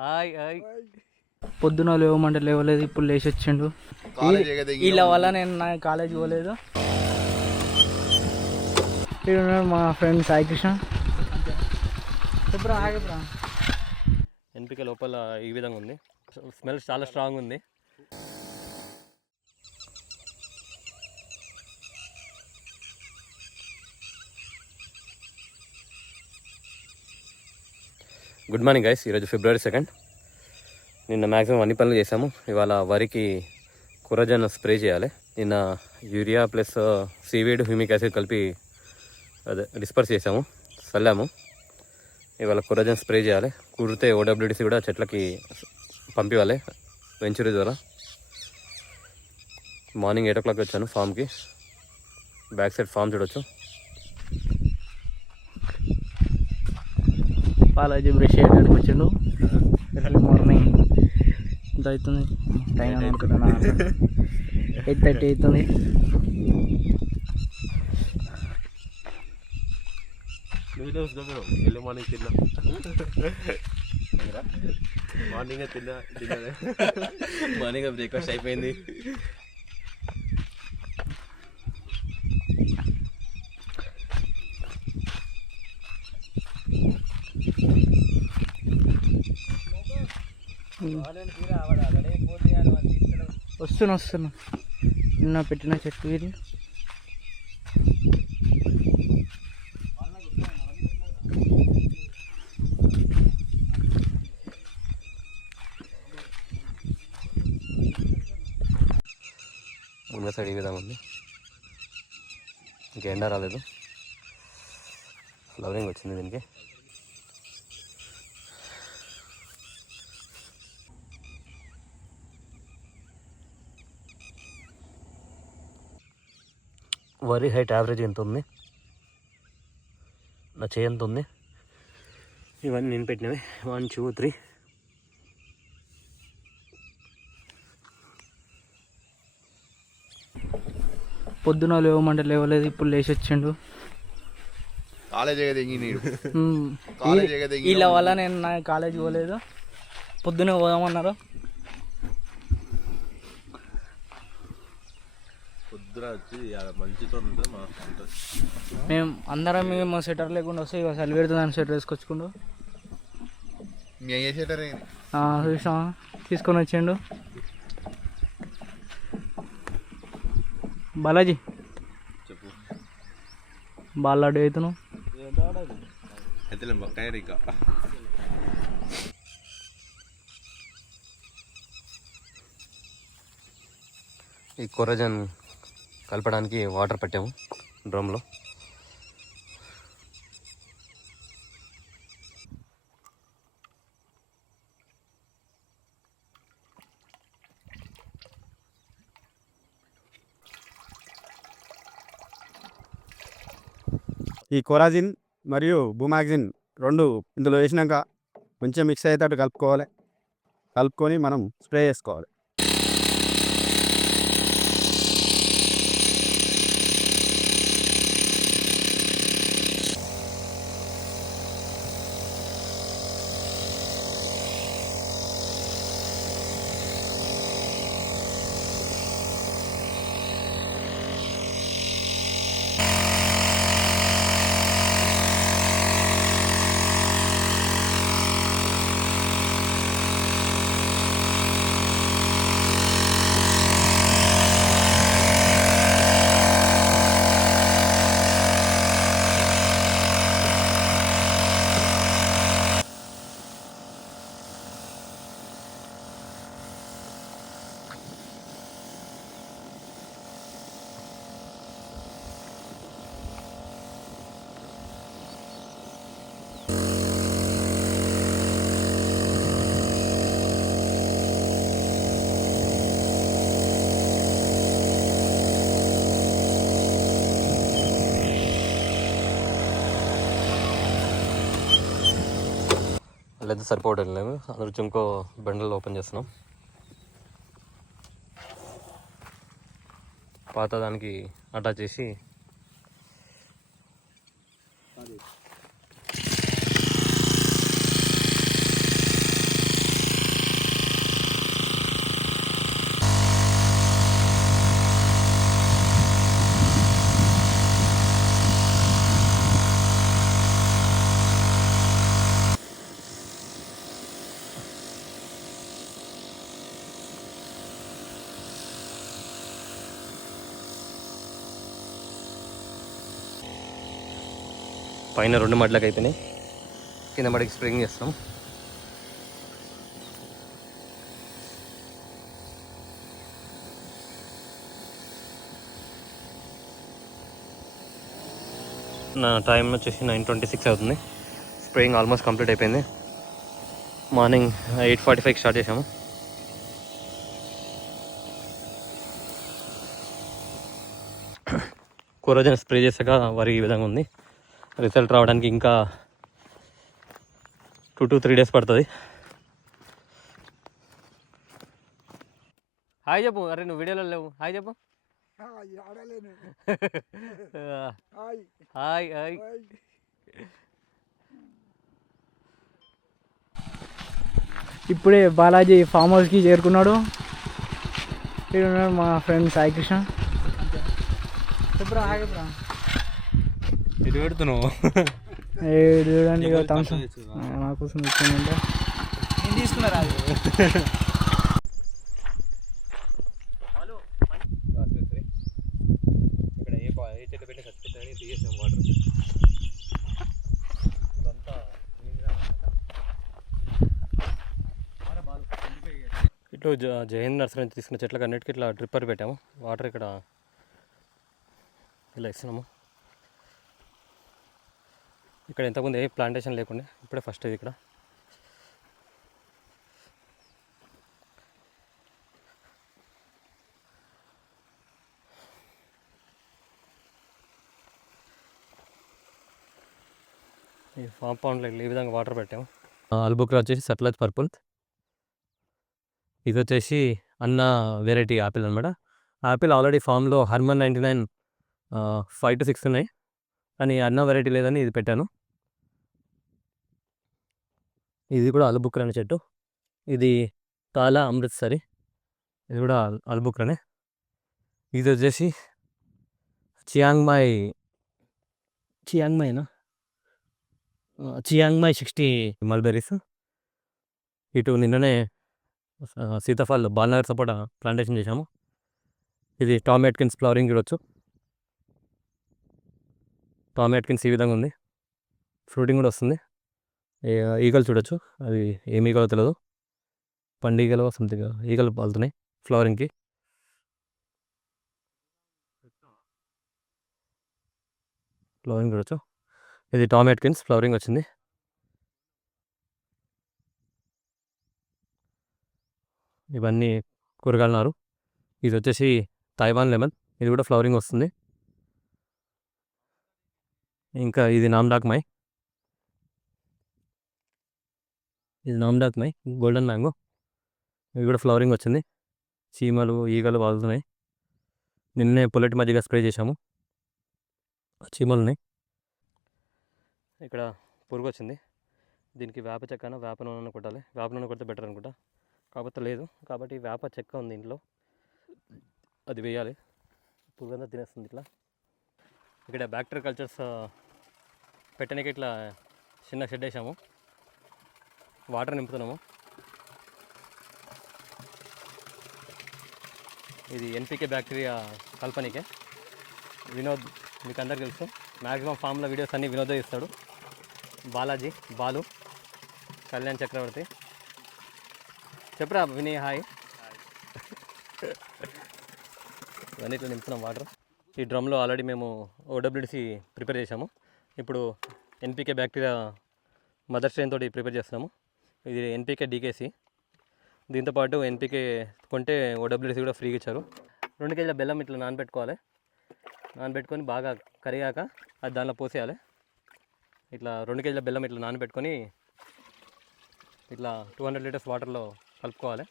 Hi hi. పొద్దున లేవమంటే లేవలేదు, ఇప్పుడు లేచి వచ్చిండు. వీళ్ళ వల్ల నేను నా కాలేజీ పోలేదు. మా ఫ్రెండ్ సాయి కృష్ణ. చెప్పరా హాయ్. ఎన్పిక లోపల ఈ విధంగా ఉంది, స్మెల్ చాలా స్ట్రాంగ్ ఉంది. Good morning guys. ఈరోజు February 2. నిన్న మ్యాక్సిమం అన్ని పనులు చేసాము. ఇవాళ వరికి కురజన్ స్ప్రే చేయాలి. నిన్న urea plus seaweed humic acid కలిపి అదే డిస్పర్స్ చేసాము, చల్లాము. ఇవాళ కురజన్ స్ప్రే చేయాలి. కురితే OWDC కూడా చెట్లకి పంపివ్వాలి వెంచూరీ ద్వారా. మార్నింగ్ 8 o'clock వచ్చాను ఫామ్కి. బ్యాక్ సైడ్ ఫామ్ చూడొచ్చు. బాలాజీ బ్రష్ చేయడానికి వచ్చిండు. ఎర్లీ మార్నింగ్ ఎంత అవుతుంది టైం అనుకుంటున్నా, 8:30 అవుతుంది. మార్నింగ్ బ్రేక్ఫాస్ట్ అయిపోయింది. వస్తున్నా నిన్న పెట్టిన చెట్టు ఇది. ముందు సైడ్ ఈ విధంగా ఉంది. ఇంకా ఎండ రాలేదు, ఫ్లవరింగ్ వచ్చింది దీనికి. వరి హైట్ యావరేజ్ ఎంత ఉంది, నా చేయి ఎంత ఉంది, ఇవన్నీ నేను పెట్టినవి. 1 2 3. పొద్దున లేవమంటే లేవలేదు, ఇప్పుడు లేచి వచ్చిండు. వీళ్ళ వల్ల నేను నా కాలేజీ పోలేదు. పొద్దునే పోదామన్నారు. మేము అందరం మేము స్వెటర్ లేకుండా వస్తే ఇక చలి పెడుతుందని స్వెటర్ వేసుకొచ్చుకుండు. చూసా తీసుకొని వచ్చిండు. బాలాజీ చెప్పు. బాల్ ఆడి అవుతున్నావు. ఈ కురజన్ కలపడానికి వాటర్ పెట్టాము డ్రమ్లో. ఈ కొరాజిన్ మరియు బూమాక్సిన్ రెండు ఇందులో వేసినాక కొంచెం మిక్స్ అయ్యేటట్టు కలుపుకోవాలి. కలుపుకొని మనం స్ప్రే చేసుకోవాలి. లెంత్ సరిపోవడం లేదు, అందులో ఇంకో బండల్ ఓపెన్ చేస్తున్నాం. పాత దానికి అటాచ్ చేసి పైన 2 మడ్లకు అయిపోయినాయి, కింద మడికి స్ప్రింగ్ చేస్తాం. నా టైం వచ్చేసి 9:26 అవుతుంది. స్ప్రేయింగ్ ఆల్మోస్ట్ కంప్లీట్ అయిపోయింది. మార్నింగ్ 8:45 స్టార్ట్ చేసాము. కొరోజన్ స్ప్రే చేసాక వరి ఈ విధంగా ఉంది. రిజల్ట్ రావడానికి ఇంకా 2 to 3 days పడుతుంది. హాయ్ చెప్పు. అరే నువ్వు వీడియోలో లేవు. హాయ్ చెప్పు. Hi hi. ఇప్పుడే బాలాజీ ఫామ్ హౌస్కి చేరుకున్నాడు. ఇక్కడ ఉన్నాడు మా ఫ్రెండ్ సాయి కృష్ణ. చెప్పరా హాయ్ చెప్పరా. ఇది పెడుతున్నావు చూడండి నా కోసం వచ్చిందంటే నేను తీసుకున్నారా. ఇక్కడ ఏ చెట్టు పెట్టి చచ్చిపోతాయని తీసేసాం వాటర్. ఇదంతా ఇటు జైన్ నర్సరీ నుంచి తీసుకున్న చెట్లకు అన్నిటికీ ఇట్లా డ్రిప్పర్ పెట్టాము. వాటర్ ఇక్కడ ఇలా ఇస్తున్నాము. ఇక్కడ ఇంతకుముందు ఏ ప్లాంటేషన్ లేకుండా ఇప్పుడే ఫస్ట్ ఇది ఇక్కడ. ఈ ఫామ్ పౌండ్లో ఈ విధంగా వాటర్ పెట్టాము. అల్బుక్రా వచ్చేసి సట్లజ్ పర్పుల్. ఇది వచ్చేసి అన్న వెరైటీ యాపిల్ అనమాట. యాపిల్ ఆల్రెడీ ఫామ్లో హర్మన్ 99 5 to 6 ఉన్నాయి, కానీ అన్న వెరైటీ లేదని ఇది పెట్టాను. ఇది కూడా అల్బుక్రా అనే చెట్టు. ఇది తాలా అమృత్సరి, ఇది కూడా అల్బుక్రానే. ఇది వచ్చేసి చియాంగ్మైనా 60 మల్బెరీస్. ఇటు నిన్ననే సీతాఫల్ బాలనగర్ సపోటా ప్లాంటేషన్ చేశాము. ఇది టామ్ ఎట్కిన్స్ ఫ్లవరింగ్ చూడొచ్చు. టామ్ ఎట్కిన్స్ ఈ విధంగా ఉంది. ఫ్రూటింగ్ కూడా వస్తుంది. ఈగలు చూడొచ్చు, అది ఏమి ఈగలో తెలియదు, పండుగలో సంథింగ్ ఈగలు పాలుతున్నాయి ఫ్లవరింగ్కి. ఫ్లవరింగ్ చూడొచ్చు. ఇది టామ్ ఎట్కిన్స్ ఫ్లవరింగ్ వచ్చింది. ఇవన్నీ కూరగాయల నారు. ఇది వచ్చేసి తైవాన్ లెమన్, ఇది కూడా ఫ్లవరింగ్ వస్తుంది. ఇంకా ఇది నామ్డాక్మై, ఇది నామ్డాక్మై గోల్డెన్ మ్యాంగో, ఇది కూడా ఫ్లవరింగ్ వచ్చింది. చీమలు ఈగలు వాలుతున్నాయి. నిన్నే పొల్లటి మజ్జిగ స్ప్రే చేశాము, చీమలు ఉన్నాయి. ఇక్కడ పురుగు వచ్చింది. దీనికి వేప చెక్క వేప నూనె కొట్టాలి. వేప నూనె కొడితే బెటర్ అనుకుంటా, కాకపోతే లేదు. కాబట్టి వేప చెక్క ఉంది ఇంట్లో, అది వేయాలి. పురుగంతా తినేస్తుంది ఇట్లా. ఇక్కడ బ్యాక్టీరియా కల్చర్స్ పెట్టడానికి ఇట్లా చిన్న షెడ్ వేసాము. వాటర్ నింపుతున్నాము. ఇది ఎన్పికే బ్యాక్టీరియా కల్పనికే. వినోద్ మీకు అందరికి తెలుసు, మ్యాక్సిమం ఫామ్లో వీడియోస్ అన్నీ వినోదే ఇస్తాడు. బాలాజీ, బాలు, కళ్యాణ్ చక్రవర్తి. చెప్పరా వినయ్ హాయ్. ఇవన్నీ ఇట్లా నింపుతున్నాం వాటర్. ఈ డ్రమ్లో ఆల్రెడీ మేము ఓడబ్ల్యూడిసి ప్రిపేర్ చేసాము. ఇప్పుడు ఎన్పికే బ్యాక్టీరియా మదర్ స్ట్రెయిన్ తోటి ప్రిపేర్ చేస్తున్నాము. ఇది ఎన్పికే డీకేసి. దీంతోపాటు ఎన్పికే కొంటే ఓడబ్ల్యూడిసి కూడా ఫ్రీగా ఇచ్చారు. 2 kg బెల్లం ఇట్లా నానబెట్టుకోవాలి. నానబెట్టుకొని బాగా కరిగాక అది దానిలో పోసేయాలి. ఇట్లా 2 kg బెల్లం ఇట్లా నానబెట్టుకొని ఇట్లా 200 లీటర్స్ వాటర్లో కలుపుకోవాలి.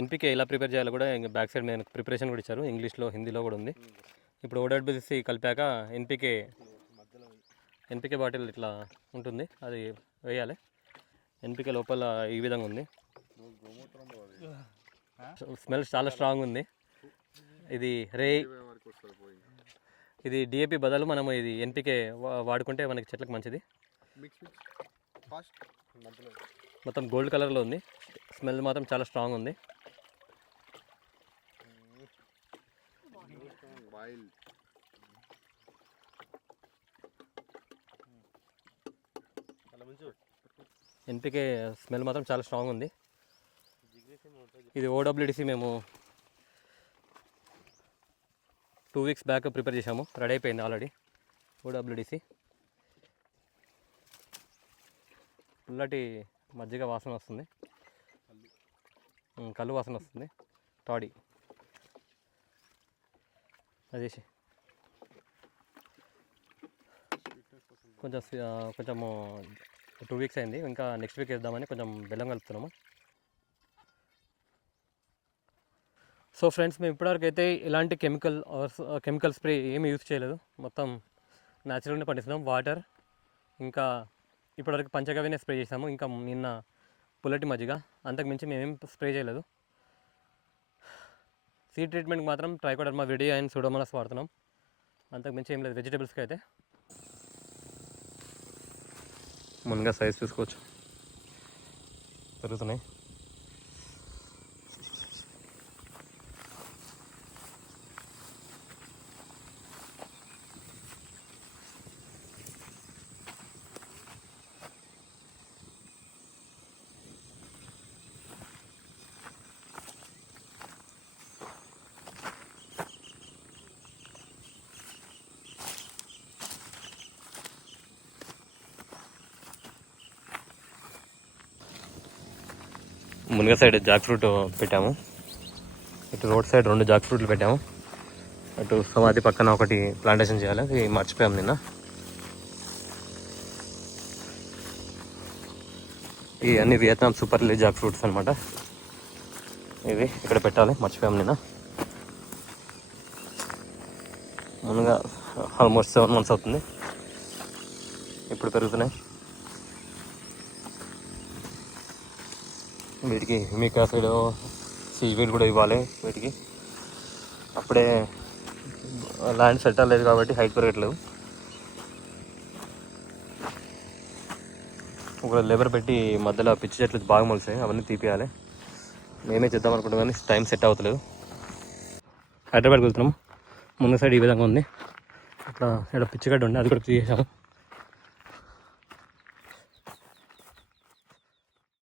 ఎన్పికే ఎలా ప్రిపేర్ చేయాలో కూడా బ్యాక్ సైడ్ మీద ప్రిపరేషన్ కూడా ఇచ్చారు. ఇంగ్లీష్లో హిందీలో కూడా ఉంది. ఇప్పుడు ఓడబ్ల్యూడిసి కలిపాక ఎన్పికే బాటిల్ ఇట్లా ఉంటుంది, అది వేయాలి. ఎన్పికే లోపల ఈ విధంగా ఉంది. స్మెల్ చాలా స్ట్రాంగ్ ఉంది. ఇది డిఏపి బదులు మనం ఇది ఎన్పికే వాడుకుంటే మనకి చెట్లకు మంచిది. మొత్తం గోల్డ్ కలర్లో ఉంది. స్మెల్ మాత్రం చాలా స్ట్రాంగ్ ఉంది. ఎన్పికే స్మెల్ మాత్రం చాలా స్ట్రాంగ్ ఉంది. ఇది ఓడబ్ల్యూడిసి మేము 2 వీక్స్ బ్యాక్ ప్రిపేర్ చేసాము, రెడీ అయిపోయింది ఆల్రెడీ. ఓడబ్ల్యూడిసి పుల్లటి మజ్జిగ వాసన వస్తుంది, కళ్ళు వాసన వస్తుంది. టాడీ అది కొంచెము 2 వీక్స్ అయింది, ఇంకా నెక్స్ట్ వీక్ వేద్దామని కొంచెం బెల్లం కలుపుతున్నాము. సో ఫ్రెండ్స్, మేము ఇప్పటివరకు అయితే ఇలాంటి కెమికల్ స్ప్రే ఏమి యూజ్ చేయలేదు, మొత్తం న్యాచురల్గానే పండిస్తున్నాం. వాటర్, ఇంకా ఇప్పటివరకు పంచగవ్యనే స్ప్రే చేసాము, ఇంకా నిన్న పుల్లటి మజ్జిగ, అంతకు మించి మేమేం స్ప్రే చేయలేదు. సీడ్ ట్రీట్మెంట్కి మాత్రం ట్రైకోడర్మా విరిడి అండ్ సూడోమోనాస్ వాడుతున్నాం, అంతకు మించి ఏం లేదు. వెజిటేబుల్స్కి అయితే ముందుగా సైజ్ చూసుకోవచ్చు, పెరుగుతున్నాయి. మునగ సైడ్ జాక్ ఫ్రూట్ పెట్టాము, ఇటు రోడ్ సైడ్ 2 జాక్ ఫ్రూట్లు పెట్టాము, అటు సమాధి పక్కన ఒకటి ప్లాంటేషన్ చేయాలి, అది మర్చిపోయాము నిన్న. ఇవి అన్ని వియత్నాం సూపర్ లీ జాక్ ఫ్రూట్స్ అనమాట, ఇవి ఇక్కడ పెట్టాలి, మర్చిపోయాము నిన్న. మునగ ఆల్మోస్ట్ 7 months అవుతుంది, ఇప్పుడు పెరుగుతున్నాయి. వీటికి హ్యూమిక్ యాసిడ్, సీవీడ్ కూడా ఇవ్వాలి వీటికి, అప్పుడే ల్యాండ్ సెట్ అవ్వలేదు కాబట్టి హైట్ పెరగట్లేదు. ఒక లేబర్ పెట్టి మధ్యలో పిచ్చి చెట్లు బాగా మొలిసాయి, అవన్నీ తీపియాలి. మేమే చేద్దాం అనుకుంటాం కానీ టైం సెట్ అవ్వట్లేదు. హైదరాబాద్కి వెళ్తున్నాము, ముందు సైడ్ ఈ విధంగా ఉంది, అట్లా ఇక్కడ పిచ్చిగడ్డ ఉంది, అది కూడా తీసేసాము.